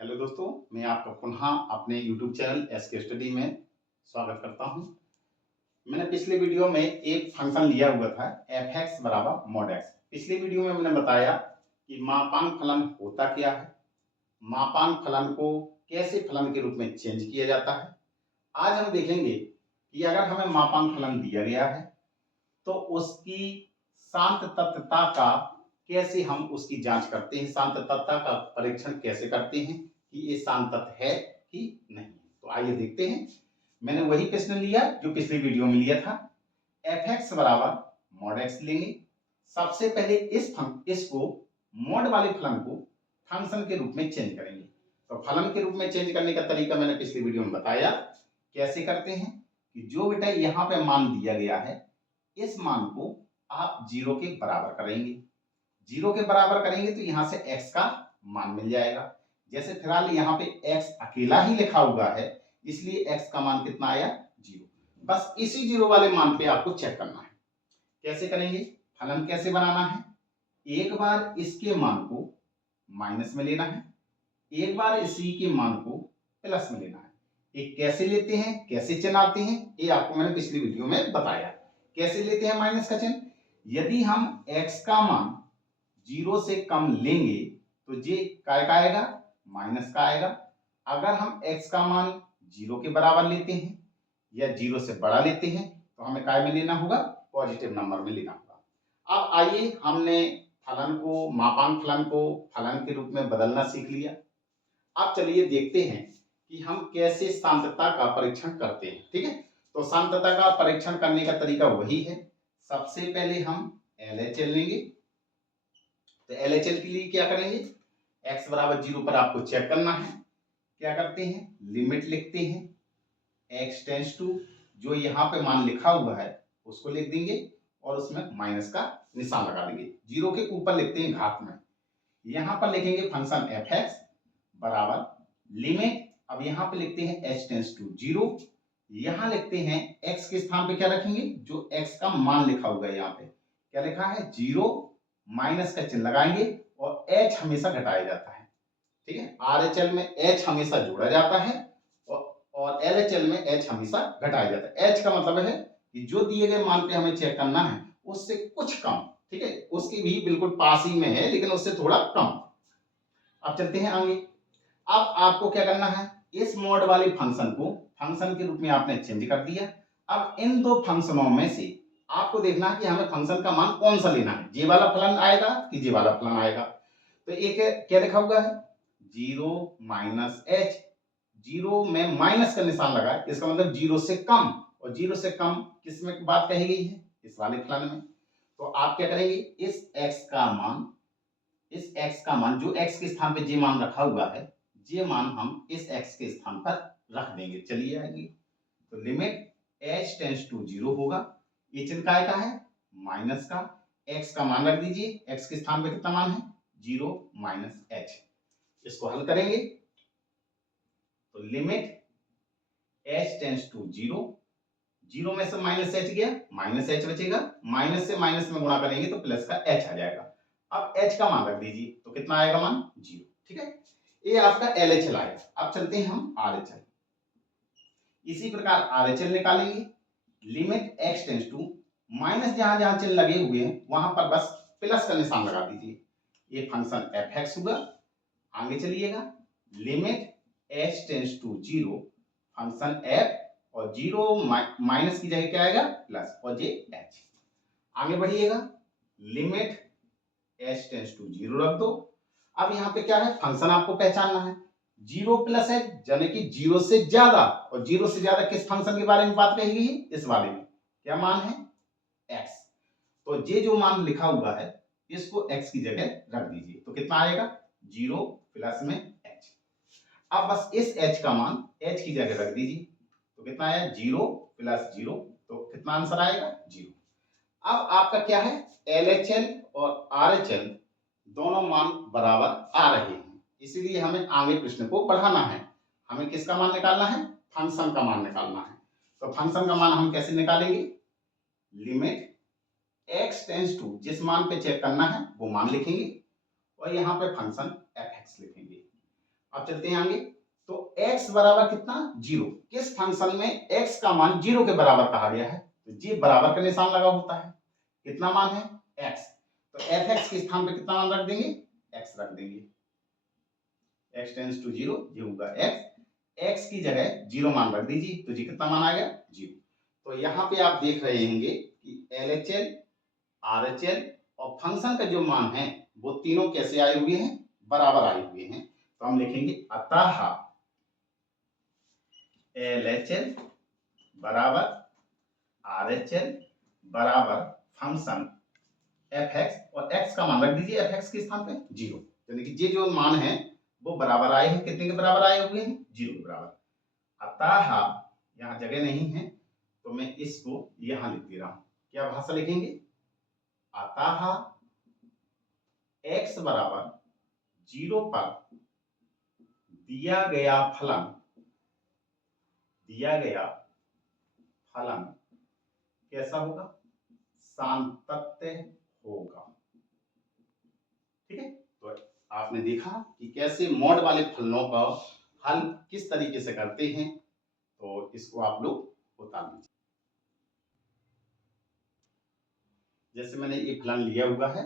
Hello दोस्तों, मैं आपका पुनः अपने YouTube चैनल एसके स्टडी में स्वागत करता हूं। मैंने पिछले वीडियो में एक फंक्शन लिया हुआ था एफ एक्स बराबर मॉड एक्स। पिछले वीडियो में मैंने बताया कि मापांक फलन होता क्या है, मापांक फलन को कैसे फलन के रूप में चेंज किया जाता है। आज हम देखेंगे कि अगर हमें मापांक फलन दिया गया है तो उसकी शांत तत्वता का कैसे हम उसकी जांच करते हैं, शांत तत्वता का परीक्षण कैसे करते हैं कि ये शांत तत्व है कि नहीं। तो आइए देखते हैं। मैंने वही प्रश्न लिया जो पिछली वीडियो में लिया था। एफ एक्स बराबर मॉड एक्स लेंगे। सबसे पहले इसको मॉड वाले फलन को फंक्शन के रूप में चेंज करेंगे। तो फलन के रूप में चेंज करने का तरीका मैंने पिछली वीडियो में बताया। कैसे करते हैं कि जो बेटा यहाँ पे मान दिया गया है इस मान को आप जीरो के बराबर करेंगे। जीरो के बराबर करेंगे तो यहां से x का मान मिल जाएगा। जैसे फिलहाल यहाँ पे x अकेला ही लिखा हुआ है इसलिए x का मान कितना आया, जीरो। बस इसी जीरो वाले मान पे आपको चेक करना है। कैसे करेंगे, फलन कैसे बनाना है, एक बार इसके मान को माइनस में लेना है, एक बार इसी के मान को प्लस में लेना है। ये कैसे लेते हैं, कैसे चिन्ह आते हैं, ये आपको मैंने पिछली वीडियो में बताया। कैसे लेते हैं माइनस का चिन्ह, यदि हम x का मान जीरो से कम लेंगे तो ये काय का आएगा, माइनस का आएगा। अगर हम x का मान जीरो के बराबर लेते हैं या जीरो से बड़ा लेते हैं तो हमें काय में लेना होगा, पॉजिटिव नंबर में लेना होगा। अब आइए, हमने फलन को, मापांक फलन को फलन के रूप में बदलना सीख लिया। अब चलिए देखते हैं कि हम कैसे शांतता का परीक्षण करते हैं। ठीक है, तो शांतता का परीक्षण करने का तरीका वही है। सबसे पहले हम LHL लेंगे। तो LHL के लिए क्या करेंगे, x बराबर जीरो पर आपको चेक करना है। क्या करते हैं, लिमिट लिखते हैं, x टेंस टू जो यहाँ पे मान लिखा हुआ है उसको लिख देंगे और उसमें माइनस का निशान लगा देंगे। जीरो के ऊपर लिखते हैं घात में। यहाँ पर लिखेंगे फंक्शन एफ एक्स बराबर लिमिट, अब यहाँ पे लिखते हैं h टेंस टू जीरो। यहाँ लिखते हैं x के स्थान पे क्या रखेंगे, जो x का मान लिखा हुआ है यहाँ पे क्या लिखा है, जीरो, माइनस का चिन्ह लगाएंगे और h हमेशा घटाया जाता है। ठीक है, RHL में h हमेशा जोड़ा जाता है और LHL में h हमेशा घटाया जाता है। h का मतलब है कि जो दिए गए मान पे हमें चेक करना है उससे कुछ कम, ठीक है, उसकी भी बिल्कुल पास ही में है लेकिन उससे थोड़ा कम। अब चलते हैं आगे। अब आपको क्या करना है, इस मॉड वाले फंक्शन को फंक्शन के रूप में आपने चेंज कर दिया। अब इन दो फंक्शनों में से आपको देखना है कि हमें फंक्शन का मान कौन सा लेना है, ये वाला फलन आएगा कि ये वाला फलन आएगा। तो एक क्या लिखा हुआ है, जीरो माइनस एच, जीरो में माइनस का निशान लगा है, इसका मतलब जीरो से कम, और जीरो से कम किस में बात कही गई है, इस वाले फलन में। तो आप क्या करेंगे, इस x का मान, इस x का मान जो x के स्थान पे जे मान रखा हुआ है, ये मान हम इस x के स्थान पर रख देंगे। चलिए आएंगे, तो limit h tends to zero होगा, ये चिन्ह काय का है, माइनस का, x का मान रख दीजिए, x के स्थान पे कितना मान है, जीरो माइनस h। इसको हल करेंगे तो limit h tends to zero, zero में से माइनस h गया, माइनस h बचेगा, माइनस से माइनस में गुणा करेंगे तो प्लस का h आ जाएगा। अब h का मान रख दीजिए तो कितना आएगा मान, जीरो। ठीक है, ये आपका LHL आएगा। अब चलते हैं हम RHL। इसी प्रकार RHL निकालेंगे, limit x tends to, minus जहां जहां चिन्ह लगे हुए हैं वहां पर बस प्लस का निशान लगा दीजिए, ये फंक्शन एफ एक्स होगा। आगे चलिएगा, limit h tends to zero, function f, और जीरो माइनस की जगह क्या आएगा, प्लस, और ये h। आगे बढ़िएगा, limit h tends to zero रख दो। अब यहाँ पे क्या है, फंक्शन आपको पहचानना है, जीरो प्लस h यानी कि जीरो से ज्यादा, और जीरो से ज्यादा किस फंक्शन के बारे में बात कही गई है, इस वाले में क्या मान है, x। तो ये जो मान लिखा हुआ है इसको x की जगह रख दीजिए तो कितना आएगा, जीरो प्लस में h। अब बस इस h का मान h की जगह रख दीजिए तो कितना आया, जीरो प्लस जीरो, तो कितना आंसर आएगा, जीरो। अब आपका क्या है, LHL और RHL दोनों मान बराबर आ रहे हैं, इसीलिए हमें आगे प्रश्न को बढ़ाना है। हमें किसका मान निकालना है, फंक्शन का मान निकालना है। तो फंक्शन का मान हम कैसे निकालेंगे, लिमिट x टेंस टू, जिस मान पे चेक करना है वो मान लिखेंगे और यहाँ पे फंक्शन एफ एक्स लिखेंगे। अब चलते हैं आगे। तो x बराबर कितना 0, किस फंक्शन में x का मान 0 के बराबर कहा गया है, तो जी बराबर का निशान लगा होता है। कितना मान है x, तो fx के स्थान पे कितना मान रख देंगे, x रख देंगे। x टेंड्स टू 0, ये होगा x की जगह 0 मान रख दीजिए, तो जी कितना मान आ गया 0। तो यहाँ पे आप देख रहे होंगे कि LHL, RHL और फंक्शन का जो मान है वो तीनों कैसे आए हुए हैं, बराबर आए हुए हैं। तो हम लिखेंगे अतः LHL बराबर RHL बराबर फंक्शन fx, और x का मान रख दीजिए fx के स्थान पे 0, यानी कि ये जो मान है वो बराबर आए हैं, कितने के बराबर आए हुए हैं 0 के बराबर। अतः यहाँ जगह नहीं है तो मैं इसको यहाँ लिख दे रहा हूं, क्या भाषा लिखेंगे, अतः x बराबर 0 पर दिया गया फलन कैसा होगा, सांतत्य होगा। ठीक है, तो आपने देखा कि कैसे मॉड वाले फलनों का हल किस तरीके से करते हैं, तो इसको आप लोग उतार लीजिए। जैसे मैंने ये फलन लिया हुआ है,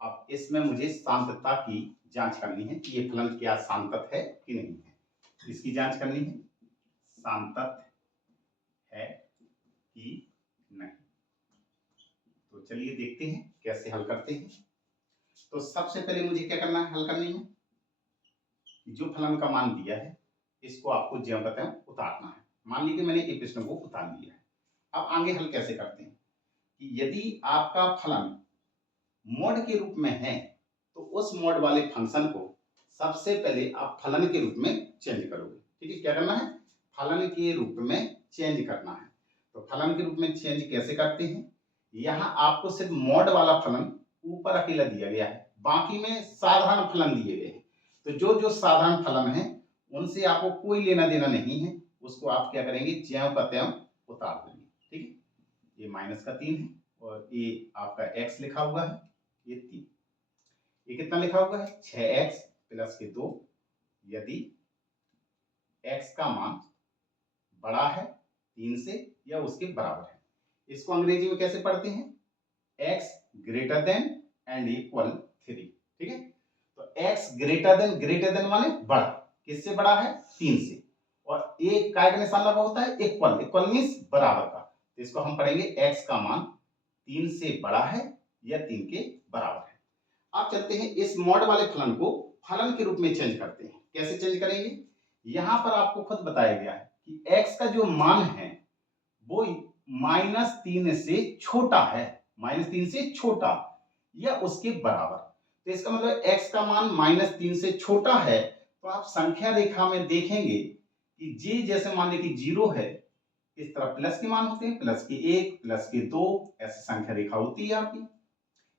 अब इसमें मुझे सांतता की जांच करनी है कि ये फलन क्या सांतत है कि नहीं है, इसकी जांच करनी है, सांतत है कि नहीं। तो चलिए देखते हैं कैसे हल करते हैं। तो सबसे पहले मुझे क्या करना है, हल करने में जो फलन का मान दिया है इसको आपको ज्यों का त्यों उतारना है। मान लीजिए मैंने एक प्रश्न को उतार दिया है। अब आगे हल कैसे करते हैं कि यदि आपका फलन मॉड के रूप में है तो उस मॉड वाले फंक्शन को सबसे पहले आप फलन के रूप में चेंज करोगे। ठीक है, क्या करना है, फलन के रूप में चेंज करना है। तो फलन के रूप में चेंज कैसे करते हैं, यहाँ आपको सिर्फ मॉड वाला फलन ऊपर अकेला दिया गया है, बाकी में साधारण फलन दिए गए हैं। तो जो जो साधारण फलन है उनसे आपको कोई लेना देना नहीं है, उसको आप क्या करेंगे, ज्यों का त्यों उतार देंगे। ठीक है, ये -3 है और ये आपका x लिखा हुआ है, ये 3, ये कितना लिखा हुआ है 6x प्लस के 2, यदि x का मान बड़ा है 3 से या उसके बराबर है। इसको अंग्रेजी में कैसे पढ़ते हैं, x greater than and equal 3। ठीक है, तो x ग्रेटर देन माने बड़ा, किससे बड़ा है 3 से, और एक काय का निशान लगा होता है इक्वल मींस बराबर का। तो इसको हम पढ़ेंगे x का मान 3 से बड़ा है या 3 के बराबर है। अब चलते हैं इस मॉड वाले फलन को फलन के रूप में चेंज करते हैं। कैसे चेंज करेंगे, यहां पर आपको खुद बताया गया है कि x का जो मान है वो -3 से छोटा है, -3 से छोटा या उसके बराबर। तो इसका मतलब x का मान -3 से छोटा है, तो आप संख्या रेखा में देखेंगे कि जी जैसे मान लीजिए कि 0 है, इस तरफ प्लस के मान होते हैं, प्लस के 1 प्लस के 2 ऐसी संख्या रेखा होती है आपकी।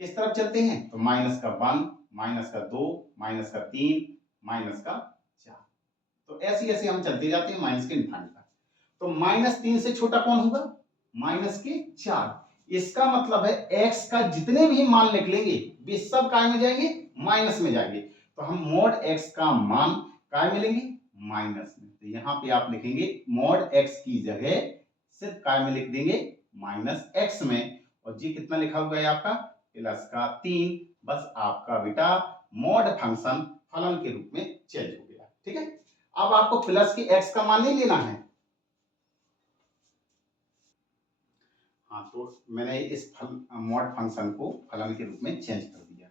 इस तरफ चलते हैं तो -1 -2 -3 -4, तो ऐसे ऐसे हम चलते जाते हैं माइनस के निशान तक। तो -3 से छोटा कौन होगा, -4। इसका मतलब है x का जितने भी मान निकलेंगे वे सब काय में जाएंगे, माइनस में जाएंगे। तो हम मॉड x का मान काय में लेंगे, माइनस में। तो यहाँ पे आप लिखेंगे मॉड x की जगह सिर्फ काय में लिख देंगे -x में, और जी कितना लिखा हुआ है आपका +3। बस आपका बेटा मॉड फंक्शन फलन के रूप में चेंज हो गया। ठीक है, अब आपको प्लस की x का मान नहीं लेना है। हाँ, तो मैंने इस मॉड फंक्शन को फलन के रूप में चेंज कर दिया।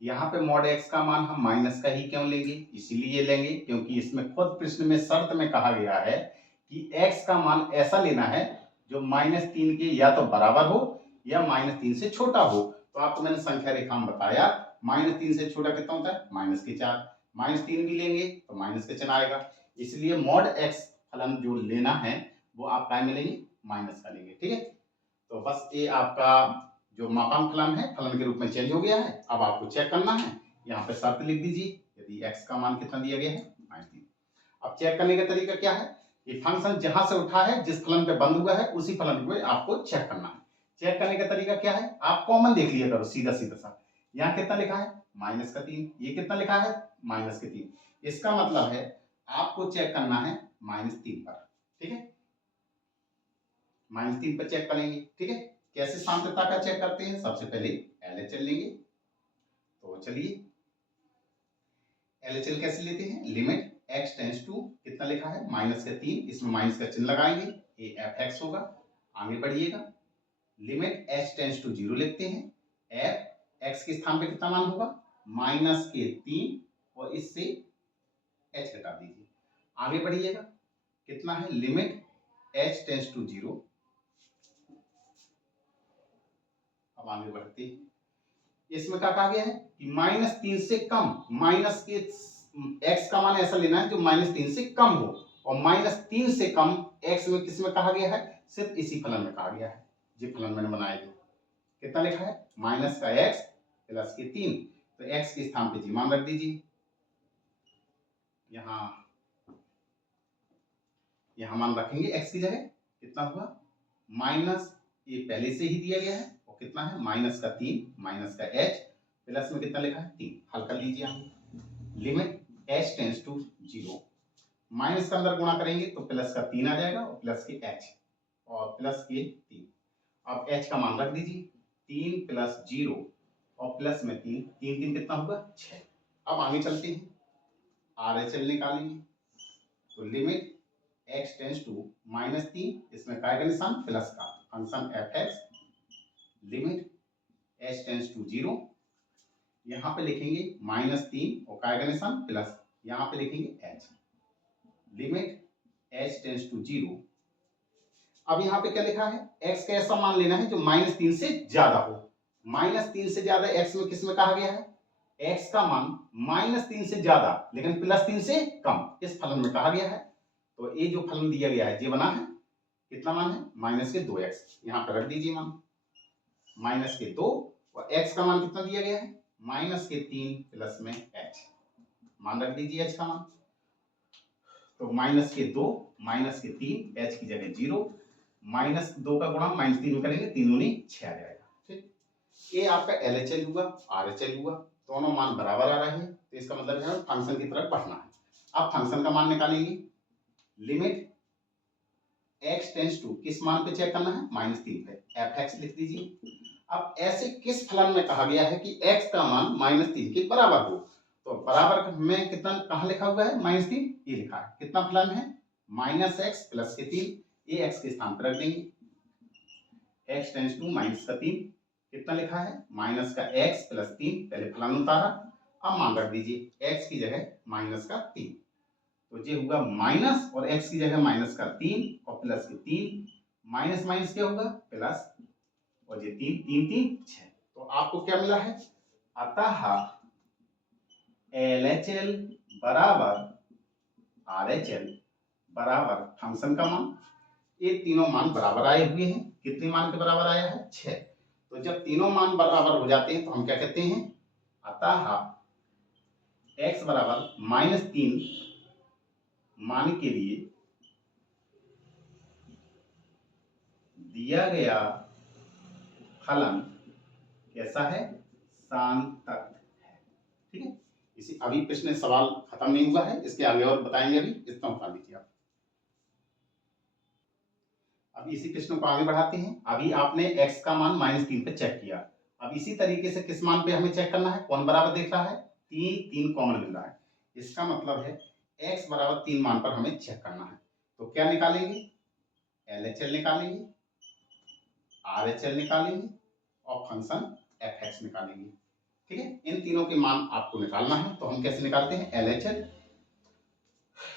यहाँ पे मॉड x का मान हम माइनस का ही क्यों लेंगे, इसीलिए लेंगे क्योंकि इसमें खुद प्रश्न में शर्त में कहा गया है कि x का मान ऐसा लेना है जो -3 के या तो बराबर हो या -3 से छोटा हो। तो आपको मैंने संख्या रेखा में बताया -3 से छोटा कितना होता है -4, -3 भी लेंगे तो माइनस का चिन्ह आएगा। इसलिए मॉड x फलन जो लेना है वो आप काय में लेंगे, माइनस का लेंगे। ठीक है, तो बस ये आपका जो मापांक फलन है फलन के रूप में चेंज हो गया है। अब आपको चेक करना है, यहाँ पे शर्त लिख दीजिए, यदि x का मान कितना दिया गया है -3। अब चेक करने का तरीका क्या है, ये फंक्शन जहां से उठा है जिस फलन पे बंद हुआ है उसी फलन पे आपको चेक करना है। चेक करने का तरीका क्या है, आप कॉमन देख लिया करो, सीधा सीधा सा। यहाँ कितना लिखा है -3, ये कितना लिखा है माइनस के 3। इसका मतलब है आपको चेक करना है -3 पर, ठीक है, -3 पर चेक करेंगे, ठीक है। कैसे सांद्रता का चेक करते हैं, सबसे पहले LHL लेंगे। तो चलिए LHL कैसे लेते हैं, लिमिट x टेंस टू कितना लिखा है -3, इसमें माइनस का चिन्ह लगाएंगे, ये fx होगा। आगे बढ़िएगा, लिमिट h टेंस टू 0 लिखते हैं, f x के स्थान पे कितना मान होगा -3 और इससे h घटा दीजिए। आगे बढ़िएगा, कितना है लिमिट h टेंस टू 0। अब आगे बढ़ते हैं, इसमें क्या कहा गया है कि -3 से कम, माइनस के x का मान ऐसा लेना है जो -3 से कम हो, और -3 से कम x में किस में कहा गया है, सिर्फ इसी फलन में कहा गया है, जो फलन मैंने बनाया है। कितना लिखा है माइनस का x प्लस के 3, तो x के स्थान पे जी मान रख दीजिए। यहाँ मान रखेंगे x की जगह, कितना हुआ माइनस, ये पहले से ही दिया गया है, और कितना है -3 माइनस का h प्लस में कितना लिखा है 3। हल कर लीजिए हम, limit h tends to 0, minus का अंदर गुणा करेंगे तो प्लस का 3 आ जाएगा, और प्लस के h और प्लस के 3। अब h का मान रख दीजिए, 3 प्लस 0 और प्लस में 3, 3 3 कितना होगा 6। अब आगे चलते हैं, RHL निकालेंगे। तो लिमिट x टेंस टू -3, इसमें काय का निशान प्लस का, function fx, limit h tends to 0, यहाँ पे लिखेंगे -3 और काय का निशान प्लस, यहाँ पे लिखेंगे h, limit h tends to 0। अब यहाँ पे क्या लिखा है, x का ऐसा मान लेना है जो -3 से ज्यादा हो। -3 से ज्यादा x में किस में कहा गया है, x का मान -3 से ज्यादा लेकिन +3 से कम, इस फलन में कहा गया है। तो ये जो फलन दिया गया है ये बना है, कितना मान है -2x, यहाँ पर रख दीजिए मान -2, और x का मान कितना दिया गया है -3 प्लस में h, मान रख दीजिए h का मान। तो -2 -3, h की जगह 0, -2 का गुणा -3 में करेंगे, 3 दूनी 6 आ जाएगा, ठीक। ये आपका LHL हुआ, RHL हुआ, दोनों मान बराबर आ रहे हैं, तो इसका मतलब है फंक्शन की तरफ बढ़ना है। अब फंक्शन का मान निकालेंगे, लिमिट x टेंस टू किस मान पे चेक करना है -3 पे, fx लिख दीजिए। अब ऐसे किस फलन में कहा गया है कि x का मान -3 के बराबर हो, तो बराबर में कितना कहाँ लिखा हुआ है -3, ये लिखा है, कितना फलन है -x प्लस के 3, ये x के स्थान पर रख देंगे, x टेंस टू -3, कितना लिखा है -x प्लस 3, पहले फलन उतारा, अब मान रख दीजिए x की जगह -3, तो ये होगा माइनस, और x की जगह -3 और प्लस के 3, माइनस माइनस क्या होगा प्लस, और ये 3 3 3 6। तो आपको क्या मिला है, अतः LHL बराबर RHL बराबर फंक्शन का मान, ये तीनों मान बराबर आए हुए हैं। कितने मान के बराबर आया है 6। तो जब तीनों मान बराबर हो जाते हैं तो हम क्या कहते हैं, अतः x बराबर -3 मान के लिए दिया गया फलन कैसा है, सांतक है, ठीक है। इसी अभी प्रश्न सवाल खत्म नहीं हुआ है, इसके आगे और बताएंगे, अभी इतना उठा लीजिए आप। अब इसी प्रश्न को आगे बढ़ाते हैं। अभी आपने x का मान -3 पे चेक किया, अब इसी तरीके से किस मान पे हमें चेक करना है, कौन बराबर देख रहा है 3 3 कॉमन मिल रहा है, इसका मतलब है x बराबर 3 मान पर हमें चेक करना है। तो क्या निकालेंगे, LHL निकालेंगे, RHL निकालेंगे और फंक्शन fx निकालेंगे, ठीक है। इन तीनों के मान आपको निकालना है, तो हम कैसे निकालते हैं LHL,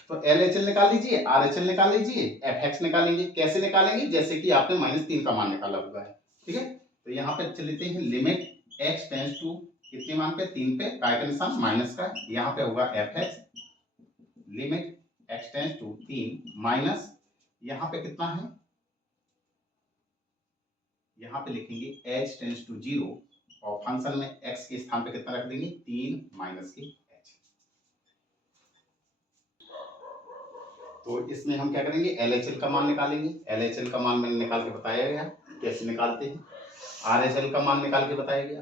तो LHL निकाल लीजिए, RHL निकाल लीजिए, fx निकालेंगे। कैसे निकालेंगे, जैसे कि आपने -3 का मान निकाला हुआ है, ठीक है। तो यहाँ पे चलते हैं, लिमिट x टेंस टू कितने मान पे 3 पे, काय का निशान माइनस का, यहाँ पे होगा fx, limit x tends to 3 minus, यहाँ पे कितना है, यहाँ पे लिखेंगे h टेंस टू 0, और फंक्शन में x के स्थान पे कितना रख देंगे 3 माइनस के h। तो इसमें हम क्या करेंगे, LHL का मान निकालेंगे। LHL का मान मैंने निकाल के बताया गया कैसे निकालते हैं, RHL का मान निकाल के बताया गया,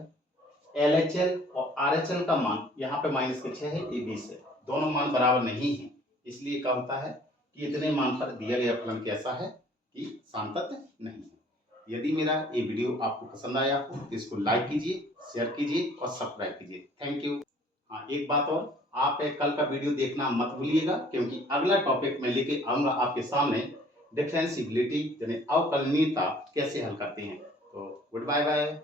LHL और RHL का मान यहाँ पे -6 है, ये 20 है, दोनों मान बराबर नहीं है। इसलिए क्या होता है कि इतने मान पर दिया गया फलन कैसा है कि सांतत नहीं है। यदि मेरा ये वीडियो आपको पसंद आया तो इसको लाइक कीजिए, शेयर कीजिए और सब्सक्राइब कीजिए। Thank you. हाँ, एक बात और, आप कल का वीडियो देखना मत भूलिएगा, क्योंकि अगला टॉपिक मैं लेके आऊंगा आपके सामने, डिफरेंशिएबिलिटी यानी अवकलनीयता कैसे हल करते हैं। तो गुड बाय बाय।